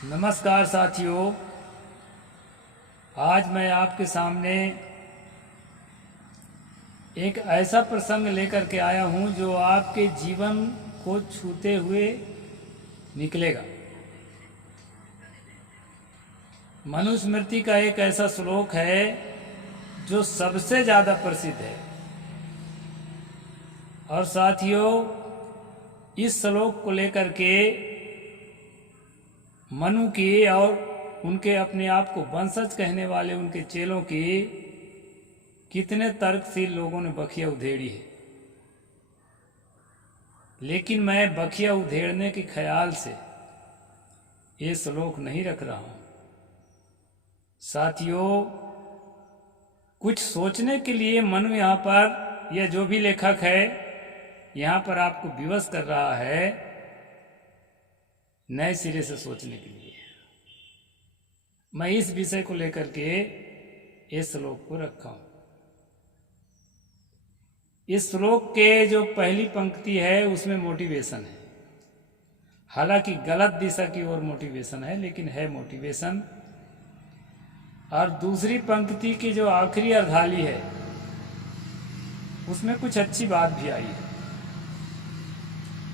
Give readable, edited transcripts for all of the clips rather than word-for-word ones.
नमस्कार साथियों, आज मैं आपके सामने एक ऐसा प्रसंग लेकर के आया हूं जो आपके जीवन को छूते हुए निकलेगा। मनुस्मृति का एक ऐसा श्लोक है जो सबसे ज़्यादा प्रसिद्ध है। और साथियों, इस श्लोक को लेकर के मनु की और उनके अपने आप को वंशज कहने वाले उनके चेलों की कितने तर्कशील लोगों ने बखिया उधेड़ी है। लेकिन मैं बखिया उधेड़ने के ख्याल से ये श्लोक नहीं रख रहा हूं। साथियों, कुछ सोचने के लिए मनु यहाँ पर, यह जो भी लेखक है यहाँ पर आपको विवश कर रहा है नए सिरे से सोचने के लिए। मैं इस विषय को लेकर के इस श्लोक को रखा हूं। इस श्लोक के जो पहली पंक्ति है उसमें मोटिवेशन है। हालांकि गलत दिशा की ओर मोटिवेशन है, लेकिन है मोटिवेशन। और दूसरी पंक्ति की जो आखिरी अर्धाली है उसमें कुछ अच्छी बात भी आई है।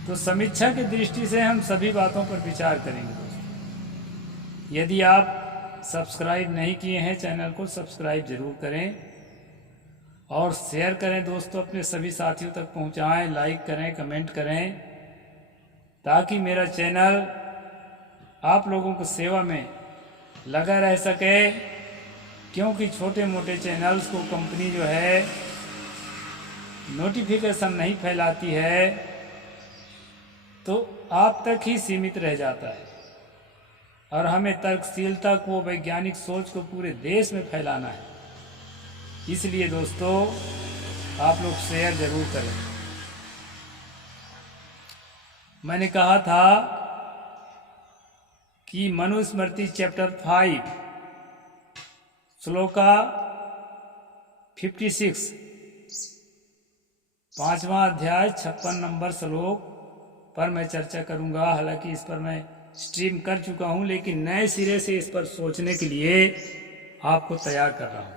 तो समीक्षा की दृष्टि से हम सभी बातों पर विचार करेंगे दोस्तों। यदि आप सब्सक्राइब नहीं किए हैं, चैनल को सब्सक्राइब जरूर करें और शेयर करें दोस्तों, अपने सभी साथियों तक पहुंचाएं, लाइक करें, कमेंट करें, ताकि मेरा चैनल आप लोगों की सेवा में लगा रह सके। क्योंकि छोटे मोटे चैनल्स को कंपनी जो है नोटिफिकेशन नहीं फैलाती है, तो आप तक ही सीमित रह जाता है। और हमें तर्कशीलता को, वैज्ञानिक सोच को पूरे देश में फैलाना है। इसलिए दोस्तों, आप लोग शेयर जरूर करें। मैंने कहा था कि मनुस्मृति चैप्टर 5 श्लोका 56, 5वां अध्याय 56 नंबर श्लोक पर मैं चर्चा करूंगा। हालांकि इस पर मैं स्ट्रीम कर चुका हूं, लेकिन नए सिरे से इस पर सोचने के लिए आपको तैयार कर रहा हूं।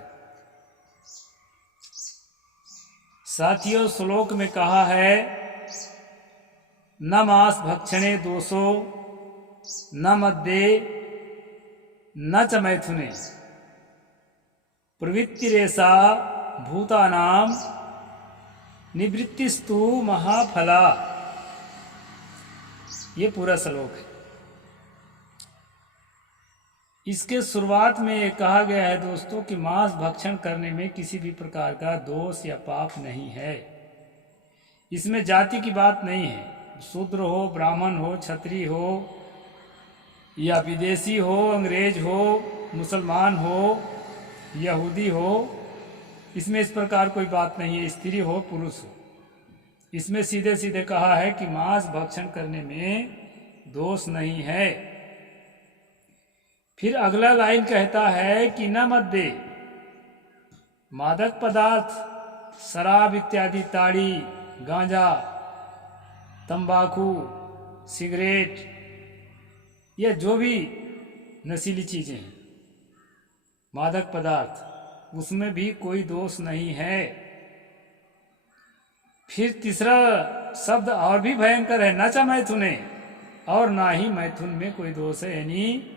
साथियों, श्लोक में कहा है, न मांस भक्षणे दोषो न मद्ये न च मैथुने प्रवृत्तिरेषा भूतानां निवृत्तिस्तु महाफला। ये पूरा श्लोक है। इसके शुरुआत में ये कहा गया है दोस्तों कि मांस भक्षण करने में किसी भी प्रकार का दोष या पाप नहीं है। इसमें जाति की बात नहीं है। शूद्र हो, ब्राह्मण हो, क्षत्रिय हो, या विदेशी हो, अंग्रेज हो, मुसलमान हो, यहूदी हो, इसमें इस प्रकार कोई बात नहीं है। स्त्री हो, पुरुष हो, इसमें सीधे सीधे कहा है कि मांस भक्षण करने में दोष नहीं है। फिर अगला लाइन कहता है कि न मद्ये, मादक पदार्थ, शराब इत्यादि, ताड़ी, गांजा, तंबाकू, सिगरेट, या जो भी नशीली चीजें हैं, मादक पदार्थ, उसमें भी कोई दोष नहीं है। फिर तीसरा शब्द और भी भयंकर है, न च मैथुने, और ना ही मैथुन में कोई दोष है, यानी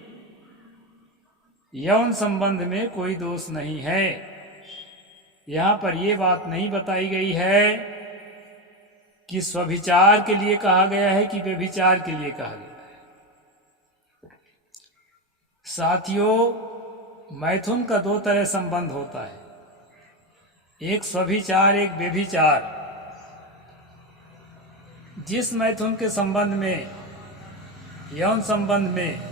यौन संबंध में कोई दोष नहीं है। यहां पर यह बात नहीं बताई गई है कि स्वभिचार के लिए कहा गया है कि व्यभिचार के लिए कहा गया है। साथियों, मैथुन का दो तरह संबंध होता है, एक स्वभिचार, एक व्यभिचार। जिस मैथुन के संबंध में, यौन संबंध में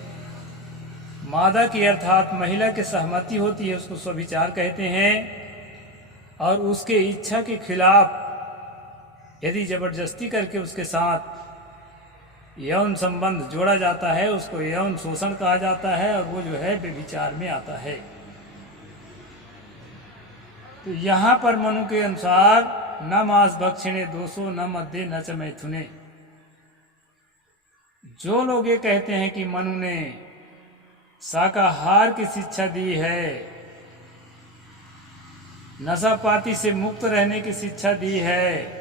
मादा की अर्थात महिला की सहमति होती है, उसको स्वभिचार कहते हैं। और उसके इच्छा के खिलाफ यदि जबरदस्ती करके उसके साथ यौन संबंध जोड़ा जाता है, उसको यौन शोषण कहा जाता है, और वो जो है व्यभिचार में आता है। तो यहाँ पर मनु के अनुसार न मांस भक्षणे दोषो न मद्ये न च मैथुने। जो लोग ये कहते हैं कि मनु ने शाकाहार की शिक्षा दी है, नशापाती से मुक्त रहने की शिक्षा दी है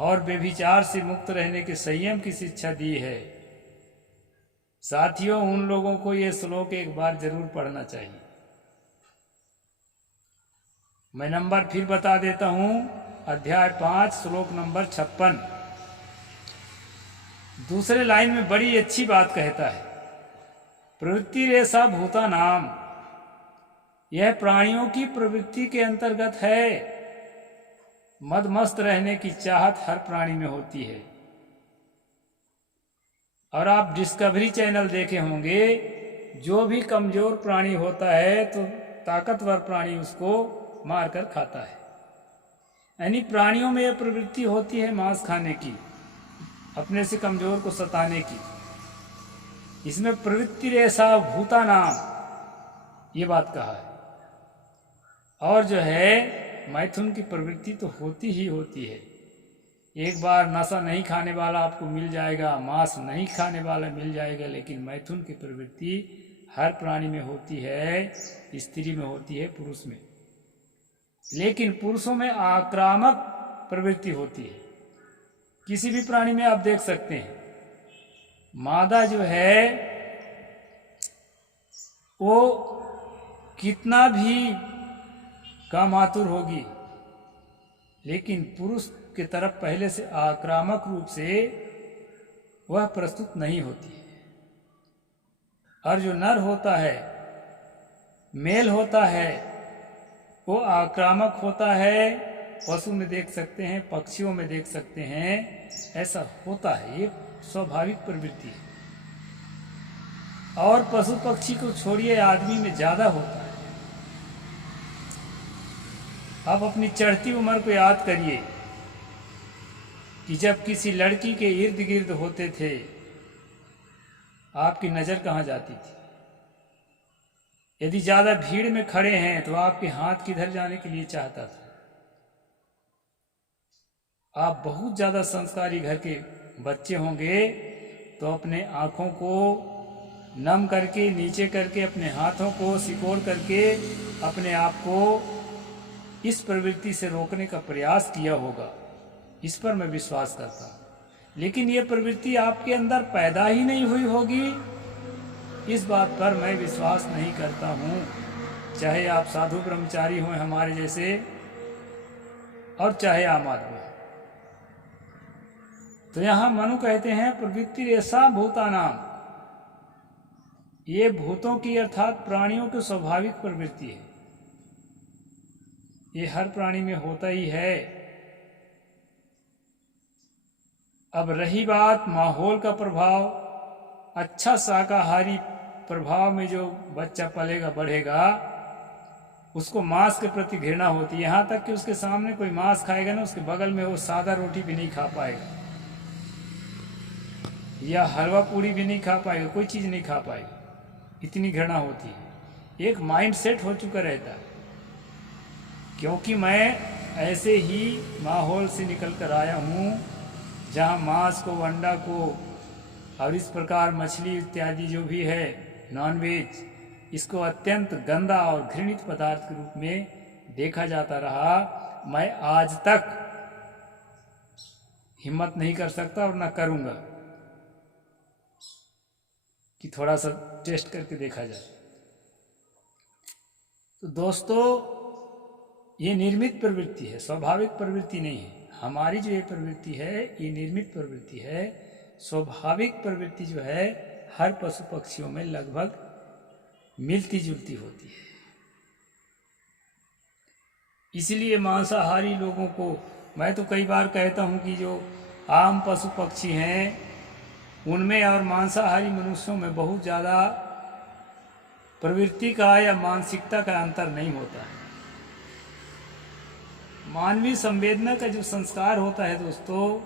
और व्यभिचार से मुक्त रहने के संयम की शिक्षा दी है। साथियों, उन लोगों को यह श्लोक एक बार जरूर पढ़ना चाहिए। मैं नंबर फिर बता देता हूं, अध्याय 5 श्लोक नंबर 56। दूसरे लाइन में बड़ी अच्छी बात कहता है, प्रवृत्ति रेसा भूता नाम, यह प्राणियों की प्रवृत्ति के अंतर्गत है। मदमस्त रहने की चाहत हर प्राणी में होती है। और आप डिस्कवरी चैनल देखे होंगे, जो भी कमजोर प्राणी होता है तो ताकतवर प्राणी उसको मारकर खाता है। यानी प्राणियों में यह प्रवृत्ति होती है मांस खाने की, अपने से कमजोर को सताने की। इसमें प्रवृत्ति रेसा भूता नाम ये बात कहा है। और जो है मैथुन की प्रवृत्ति तो होती ही होती है। एक बार नशा नहीं खाने वाला आपको मिल जाएगा, मांस नहीं खाने वाला मिल जाएगा, लेकिन मैथुन की प्रवृत्ति हर प्राणी में होती है, स्त्री में होती है, पुरुष में। लेकिन पुरुषों में आक्रामक प्रवृत्ति होती है। किसी भी प्राणी में आप देख सकते हैं, मादा जो है वो कितना भी कामातुर होगी, लेकिन पुरुष की तरफ पहले से आक्रामक रूप से वह प्रस्तुत नहीं होती है। और जो नर होता है, मेल होता है, वो आक्रामक होता है। पशु में देख सकते हैं, पक्षियों में देख सकते हैं, ऐसा होता है, ये स्वाभाविक प्रवृत्ति है। और पशु पक्षी को छोड़िए, आदमी में ज्यादा होता है। आप अपनी चढ़ती उम्र को याद करिए कि जब किसी लड़की के इर्द गिर्द होते थे, आपकी नजर कहाँ जाती थी? यदि ज्यादा भीड़ में खड़े हैं तो आपके हाथ किधर जाने के लिए चाहता था? आप बहुत ज्यादा संस्कारी घर के बच्चे होंगे तो अपने आंखों को नम करके, नीचे करके, अपने हाथों को सिकोड़ करके अपने आप को इस प्रवृत्ति से रोकने का प्रयास किया होगा। इस पर मैं विश्वास करता हूँ। लेकिन ये प्रवृत्ति आपके अंदर पैदा ही नहीं हुई होगी, इस बात पर मैं विश्वास नहीं करता हूँ। चाहे आप साधु ब्रह्मचारी हों हमारे जैसे, और चाहे आम आदमी। तो यहाँ मनु कहते हैं प्रवृत्ति रेसा भूतानाम, ये भूतों की अर्थात प्राणियों की स्वाभाविक प्रवृत्ति है। ये हर प्राणी में होता ही है। अब रही बात माहौल का प्रभाव, अच्छा शाकाहारी प्रभाव में जो बच्चा पलेगा बढ़ेगा, उसको मांस के प्रति घृणा होती है। यहाँ तक कि उसके सामने कोई मांस खाएगा ना, उसके बगल में वो सादा रोटी भी नहीं खा पाएगा, या हलवा पूड़ी भी नहीं खा पाएगा, कोई चीज़ नहीं खा पाएगा, इतनी घृणा होती है। एक माइंड सेट हो चुका रहता है। क्योंकि मैं ऐसे ही माहौल से निकल कर आया हूँ जहाँ मांस को, अंडा को और इस प्रकार मछली इत्यादि जो भी है नॉनवेज, इसको अत्यंत गंदा और घृणित पदार्थ के रूप में देखा जाता रहा। मैं आज तक हिम्मत नहीं कर सकता और ना करूँगा कि थोड़ा सा टेस्ट करके देखा जाए। तो दोस्तों, ये निर्मित प्रवृत्ति है, स्वाभाविक प्रवृत्ति नहीं है। हमारी जो ये प्रवृत्ति है ये निर्मित प्रवृत्ति है। स्वाभाविक प्रवृत्ति जो है हर पशु पक्षियों में लगभग मिलती जुलती होती है। इसलिए मांसाहारी लोगों को मैं तो कई बार कहता हूँ कि जो आम पशु पक्षी हैं उनमें और मांसाहारी मनुष्यों में बहुत ज़्यादा प्रवृत्ति का या मानसिकता का अंतर नहीं होता है। मानवीय संवेदना का जो संस्कार होता है दोस्तों,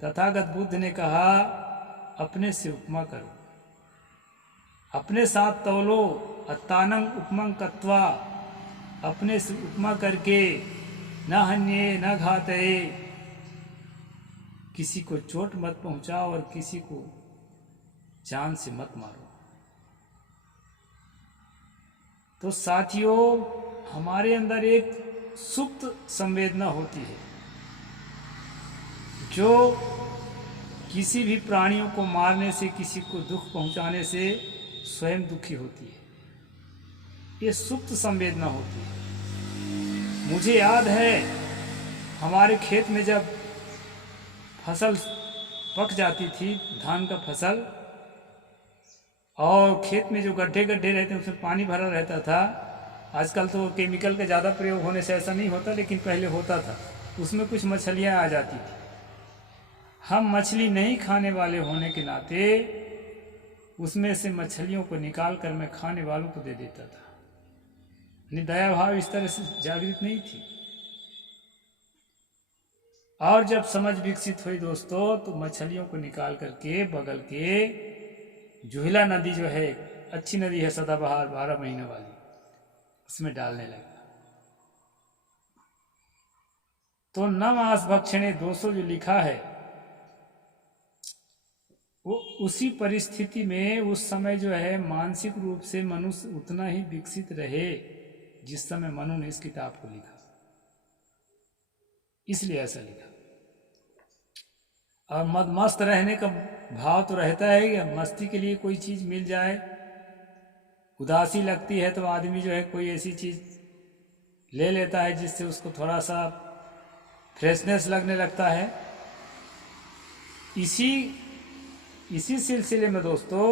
तथागत बुद्ध ने कहा अपने से उपमा करो, अपने साथ तौलो, अत्तानंग उपमं कत्वा, अपने से उपमा करके न हन्ये न घातये, किसी को चोट मत पहुंचाओ और किसी को जान से मत मारो। तो साथियों, हमारे अंदर एक सुप्त संवेदना होती है जो किसी भी प्राणियों को मारने से, किसी को दुख पहुंचाने से स्वयं दुखी होती है। ये सुप्त संवेदना होती है। मुझे याद है हमारे खेत में जब फसल पक जाती थी, धान का फसल, और खेत में जो गड्ढे गड्ढे रहते हैं उसमें पानी भरा रहता था। आजकल तो केमिकल का ज़्यादा प्रयोग होने से ऐसा नहीं होता, लेकिन पहले होता था। उसमें कुछ मछलियाँ आ जाती थी। हम मछली नहीं खाने वाले होने के नाते उसमें से मछलियों को निकाल कर मैं खाने वालों को दे देता था। दया भाव इस तरह से जागृत नहीं थी। और जब समझ विकसित हुई दोस्तों, तो मछलियों को निकाल करके बगल के जुहिला नदी जो है, अच्छी नदी है, सदाबहार 12 महीने वाली, उसमें डालने लगा। तो न मांस भक्षणे 200 जो लिखा है, वो उसी परिस्थिति में उस समय जो है मानसिक रूप से मनुष्य उतना ही विकसित रहे जिस समय मनु ने इस किताब को लिखा, इसलिए ऐसा लिखा। और मस्त रहने का भाव तो रहता है कि मस्ती के लिए कोई चीज मिल जाए, उदासी लगती है तो आदमी जो है कोई ऐसी चीज ले लेता है जिससे उसको थोड़ा सा फ्रेशनेस लगने लगता है। इसी सिलसिले में दोस्तों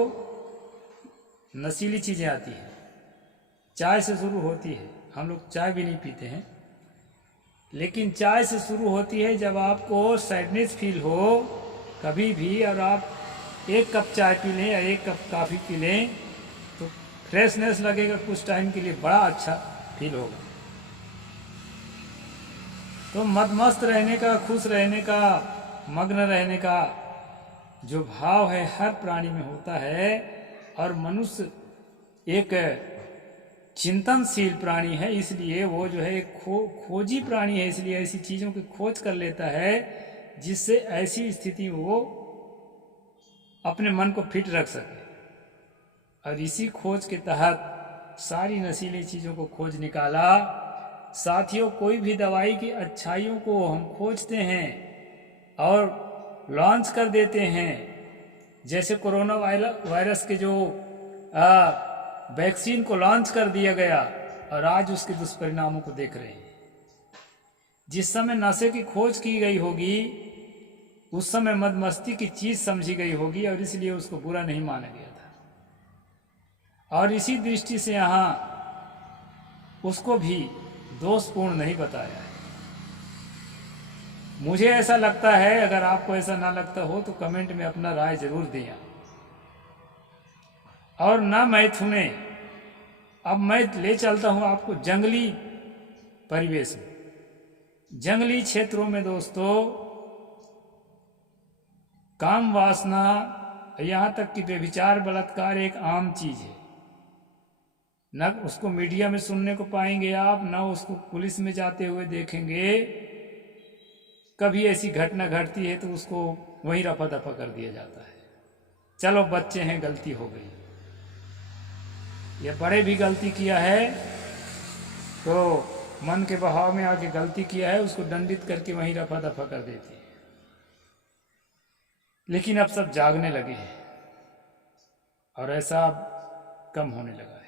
नशीली चीजें आती हैं। चाय से शुरू होती है, हम लोग चाय भी नहीं पीते हैं, लेकिन चाय से शुरू होती है। जब आपको सैडनेस फील हो कभी भी, और आप 1 कप चाय पी लें या 1 कप कॉफ़ी पी लें, तो फ्रेशनेस लगेगा, कुछ टाइम के लिए बड़ा अच्छा फील होगा। तो मदमस्त रहने का, खुश रहने का, मग्न रहने का जो भाव है हर प्राणी में होता है। और मनुष्य एक चिंतनशील प्राणी है, इसलिए वो जो है खोजी प्राणी है, इसलिए ऐसी चीज़ों की खोज कर लेता है जिससे ऐसी स्थिति में वो अपने मन को फिट रख सके। और इसी खोज के तहत सारी नशीली चीज़ों को खोज निकाला। साथियों, कोई भी दवाई की अच्छाइयों को हम खोजते हैं और लॉन्च कर देते हैं। जैसे कोरोना वायरस के जो वैक्सीन को लॉन्च कर दिया गया, और आज उसके दुष्परिणामों को देख रहे हैं। जिस समय नशे की खोज की गई होगी उस समय मदमस्ती की चीज समझी गई होगी, और इसलिए उसको बुरा नहीं माना गया था। और इसी दृष्टि से यहाँ उसको भी दोषपूर्ण नहीं बताया है। मुझे ऐसा लगता है, अगर आपको ऐसा ना लगता हो तो कमेंट में अपना राय जरूर दें। और ना मैथुने, अब मैं ले चलता हूं आपको जंगली परिवेश में। जंगली क्षेत्रों में दोस्तों काम वासना, यहाँ तक कि व्यभिचार बलात्कार एक आम चीज है। न उसको मीडिया में सुनने को पाएंगे आप, न उसको पुलिस में जाते हुए देखेंगे। कभी ऐसी घटना घटती है तो उसको वहीं रफा दफा कर दिया जाता है। चलो बच्चे हैं, गलती हो गई। या बड़े भी गलती किया है तो मन के बहाव में आके गलती किया है, उसको दंडित करके वहीं रफा दफा कर देती है। लेकिन अब सब जागने लगे हैं और ऐसा अब कम होने लगा है।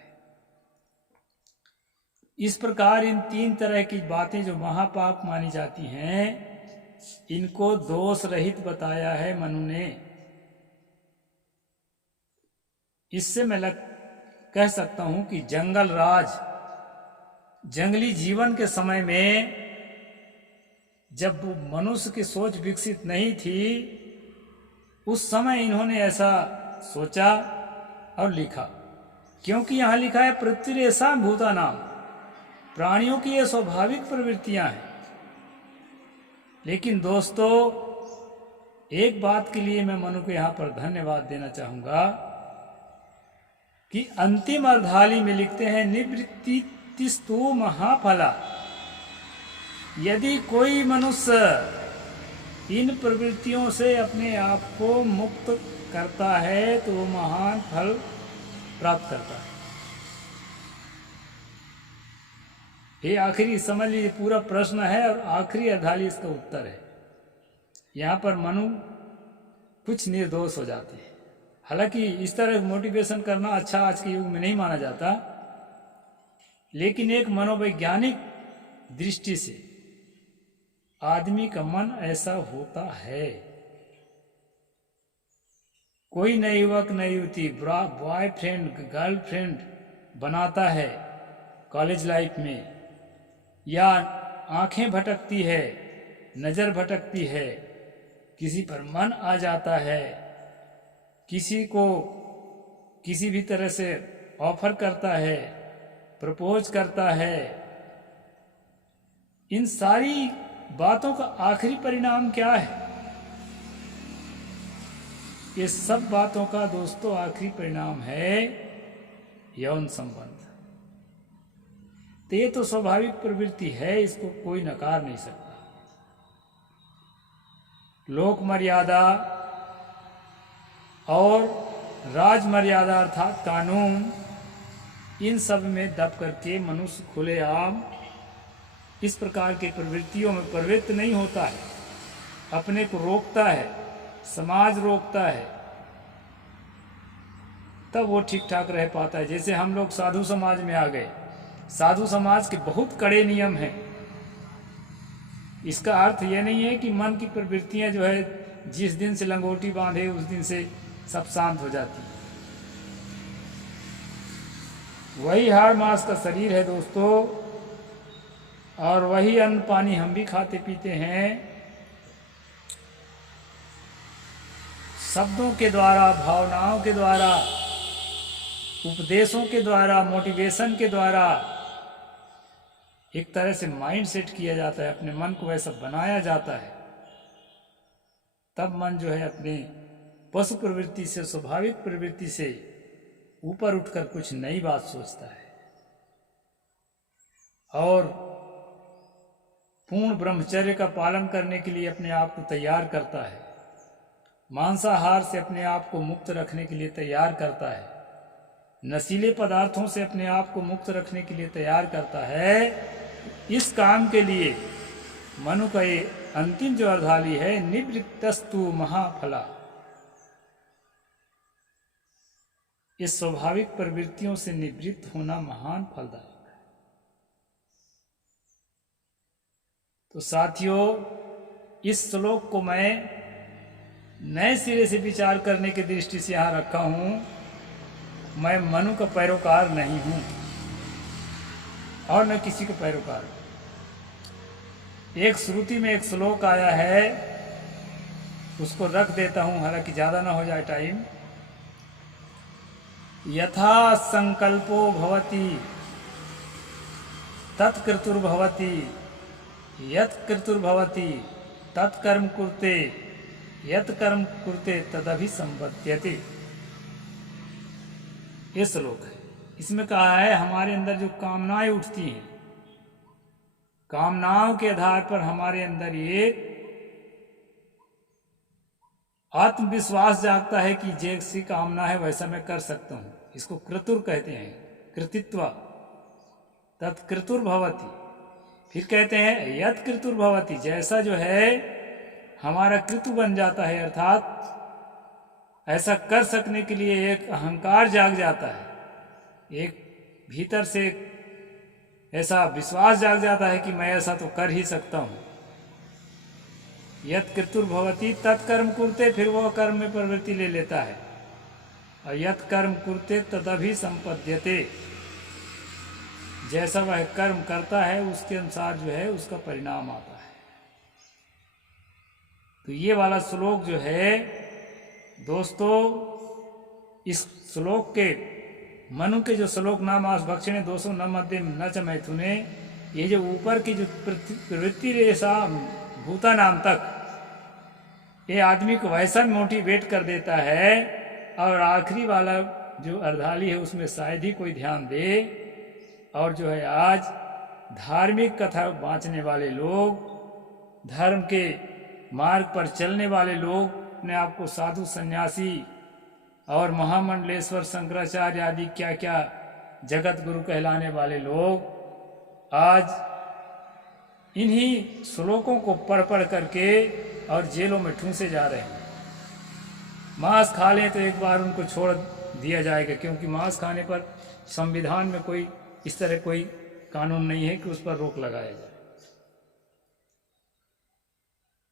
इस प्रकार इन 3 तरह की बातें जो महापाप मानी जाती हैं, इनको दोष रहित बताया है मनु ने। इससे मैं कह सकता हूं कि जंगल राज, जंगली जीवन के समय में जब मनुष्य की सोच विकसित नहीं थी, उस समय इन्होंने ऐसा सोचा और लिखा। क्योंकि यहां लिखा है पृथ्वीरेशा भूता नाम, प्राणियों की ये स्वाभाविक प्रवृत्तियां हैं। लेकिन दोस्तों, एक बात के लिए मैं मनु को यहां पर धन्यवाद देना चाहूंगा कि अंतिम अर्धाली में लिखते हैं निवृत्तिस्तु महाफला। यदि कोई मनुष्य इन प्रवृत्तियों से अपने आप को मुक्त करता है तो वो महान फल प्राप्त करता है। ये आखिरी समझ लीजिए पूरा प्रश्न है और आखिरी अर्धाली इसका उत्तर है। यहाँ पर मनु कुछ निर्दोष हो जाते हैं। हालांकि इस तरह मोटिवेशन करना अच्छा आज के युग में नहीं माना जाता, लेकिन एक मनोवैज्ञानिक दृष्टि से आदमी का मन ऐसा होता है। कोई नई युवक नई युवती बॉयफ्रेंड गर्लफ्रेंड बनाता है कॉलेज लाइफ में, या आंखें भटकती है, नज़र भटकती है, किसी पर मन आ जाता है, किसी को किसी भी तरह से ऑफर करता है, प्रपोज करता है, इन सारी बातों का आखिरी परिणाम क्या है? ये सब बातों का दोस्तों आखिरी परिणाम है यौन संबंध। तो ये तो स्वाभाविक प्रवृत्ति है, इसको कोई नकार नहीं सकता। लोक मर्यादा और राज मर्यादा अर्थात कानून, इन सब में दब करके मनुष्य खुलेआम इस प्रकार की प्रवृत्तियों में प्रवृत्त नहीं होता है, अपने को रोकता है, समाज रोकता है, तब वो ठीक ठाक रह पाता है। जैसे हम लोग साधु समाज में आ गए, साधु समाज के बहुत कड़े नियम हैं। इसका अर्थ ये नहीं है कि मन की प्रवृत्तियां जो है जिस दिन से लंगोटी बांधे उस दिन से सब शांत हो जाती है। वही हाड़ मांस का शरीर है दोस्तों, और वही अन्न पानी हम भी खाते पीते हैं। शब्दों के द्वारा, भावनाओं के द्वारा, उपदेशों के द्वारा, मोटिवेशन के द्वारा एक तरह से माइंड सेट किया जाता है, अपने मन को वैसा बनाया जाता है। तब मन जो है अपने पशु प्रवृत्ति से, स्वाभाविक प्रवृत्ति से ऊपर उठकर कुछ नई बात सोचता है और पूर्ण ब्रह्मचर्य का पालन करने के लिए अपने आप को तैयार करता है, मांसाहार से अपने आप को मुक्त रखने के लिए तैयार करता है, नशीले पदार्थों से अपने आप को मुक्त रखने के लिए तैयार करता है। इस काम के लिए मनु का ये अंतिम जो अर्धाली है, निवृत्तस्तु महाफला, इस स्वाभाविक प्रवृत्तियों से निवृत्त होना महान फलदायक है। तो साथियों, इस श्लोक को मैं नए सिरे से विचार करने की दृष्टि से यहां रखा हूं। मैं मनु का पैरोकार नहीं हूं और न किसी का पैरोकार। एक श्रुति में एक श्लोक आया है, उसको रख देता हूं, हालांकि ज्यादा ना हो जाए टाइम। यथा संकल्पो भवति तत्कृतुर्भवति, यत् कृतुर्भवति तत्कर्म कुरुते, यत् कर्म कुरुते तदभि संपद्यते। ये श्लोक है। इसमें कहा है हमारे अंदर जो कामनाएं उठती हैं, कामनाओं के आधार पर हमारे अंदर एक आत्मविश्वास जागता है कि जैसी कामना है वैसा मैं कर सकता हूं। इसको कृतुर कहते हैं, कृतित्व। तत्कृतुर्भवति। फिर कहते हैं यत् कृतुर्भवति, जैसा जो है हमारा कृतु बन जाता है, अर्थात ऐसा कर सकने के लिए एक अहंकार जाग जाता है, एक भीतर से ऐसा विश्वास जाग जाता है कि मैं ऐसा तो कर ही सकता हूं। यत् कृतुर्भवति तत्कर्म कुरुते, फिर वह कर्म में प्रवृत्ति ले लेता है, और यत् कर्म कुरुते तदभि संपद्यते, जैसा वह कर्म करता है उसके अनुसार जो है उसका परिणाम आता है। तो ये वाला श्लोक जो है दोस्तों, इस श्लोक के मनु के जो श्लोक नाम भक्षणे दोषो न मध्य न च मैथुने, ये जो ऊपर की जो प्रवृत्ति रेशा भूता नाम तक, ये आदमी को वैसा मोटिवेट कर देता है, और आखिरी वाला जो अर्धाली है उसमें शायद ही कोई ध्यान दे। और जो है आज धार्मिक कथा बाँचने वाले लोग, धर्म के मार्ग पर चलने वाले लोग, अपने आप को साधु सन्यासी और महामंडलेश्वर शंकराचार्य आदि क्या क्या जगत गुरु कहलाने वाले लोग आज इन्हीं श्लोकों को पढ़ पढ़ करके और जेलों में ठूंसे जा रहे हैं। मांस खा लें तो एक बार उनको छोड़ दिया जाएगा, क्योंकि मांस खाने पर संविधान में कोई इस तरह कोई कानून नहीं है कि उस पर रोक लगाया जाए।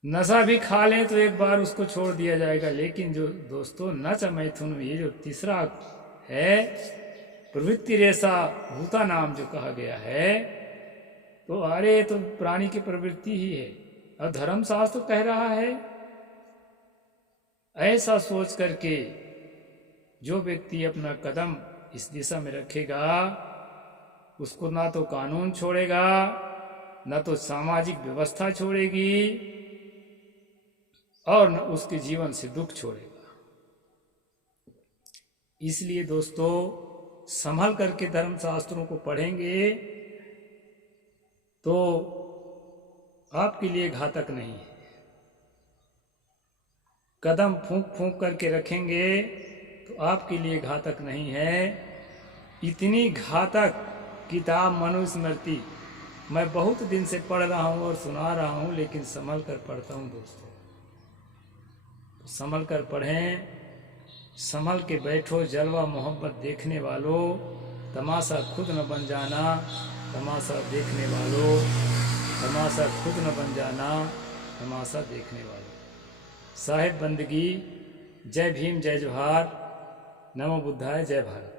नशा भी खा लें तो एक बार उसको छोड़ दिया जाएगा, लेकिन जो दोस्तों नच मैथुन, ये जो तीसरा है प्रवृत्ति रेशा भूता नाम जो कहा गया है, तो अरे तो प्राणी की प्रवृत्ति ही है। और धर्मशास्त्र कह रहा है ऐसा सोच करके जो व्यक्ति अपना कदम इस दिशा में रखेगा उसको ना तो कानून छोड़ेगा, ना तो सामाजिक व्यवस्था छोड़ेगी, और न उसके जीवन से दुख छोड़ेगा। इसलिए दोस्तों संभल करके धर्मशास्त्रों को पढ़ेंगे तो आपके लिए घातक नहीं है। कदम फूंक फूंक करके रखेंगे तो आपके लिए घातक नहीं है। इतनी घातक किताब मनुस्मृति मैं बहुत दिन से पढ़ रहा हूँ और सुना रहा हूँ, लेकिन संभल कर पढ़ता हूँ दोस्तों। संभल कर पढ़ें, संभल के बैठो जलवा मोहब्बत देखने वालों, तमाशा खुद न बन जाना, तमाशा देखने वालों, तमाशा खुद न बन जाना, तमाशा देखने वालों। साहिब बंदगी। जय भीम, जय जोहार, नमो बुद्धाय, जय भारत।